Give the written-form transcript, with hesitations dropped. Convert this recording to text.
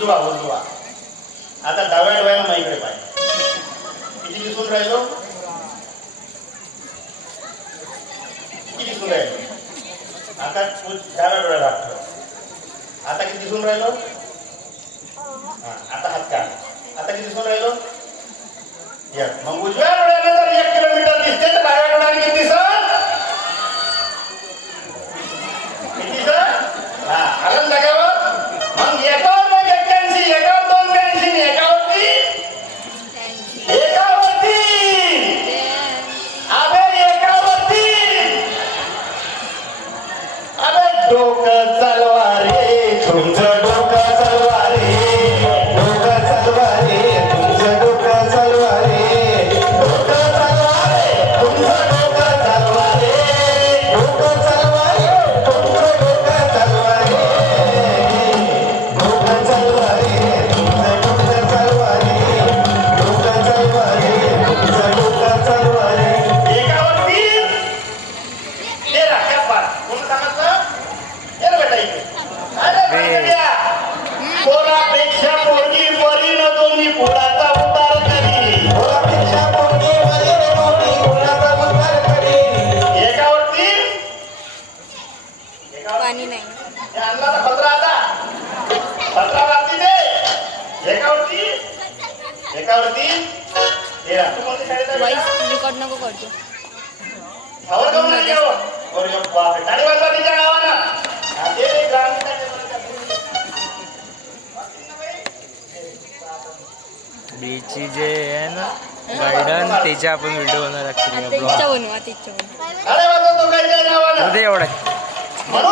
उजवा उजवा. आता डाव्या डोळ्यानं माझ्याकडे पाय. किती दिसून राहिलो? किती दिसून राहिलो? आता डाव्या डोळ्याला हात ठेव. आता किती दिसून राहिलो? आता हात काढ. आता किती दिसून राहिलो? एक. मग उजव्या डोळ्यानं जर 1 किलोमीटर दिसते तर डाव्या डोळ्याने किती दिसत? किती दिसत? आलं जागेवर. मग एकावर 81, एकावर 282, एकावरती अबे एकावरती. अबे डोकं चालवा रे तुमचं, डोकं चालवा रे, डोकं चालवा रे तुमचं, डोकं चालवा रे, डोकं चालवा रे तुमचं, डोकं चालवा रे, डोकं चालवा रे तुमचं, डोकं चालवा रे, डोकं चालवा रे तुमचं, डोकं चालवा रे, डोकं चालवा रे तुमचं, डोकं चालवा रे. एकावरती 13. क्या बात. कोण सांगितलं? ये बेटा इथे. अरे पोरापेक्षा पोरगी बरी न दोन्ही पोराचा उतार करी. पोरापेक्षा पोरगी बरी न दोन्ही पोराचा उतार करी. एकावरती पाणी नाही. आणला तर पत्रा आता पत्रा राहते ते. एकावरती 13. तू कोणती शाळेत आहे? वॉइस रेकॉर्ड नको करतो. खबर करून नाही घेऊ. अरे बाप, टाळी वाजवा तिच्या गावानं. ते ग्रामीण बीची जे आहे ना गार्डन त्याचे आपण व्हिडिओ बनवणार आता इच्छा बनवा, आता इच्छा बनवा. अरे बाबा तो काय गावानं एवढा म्हणून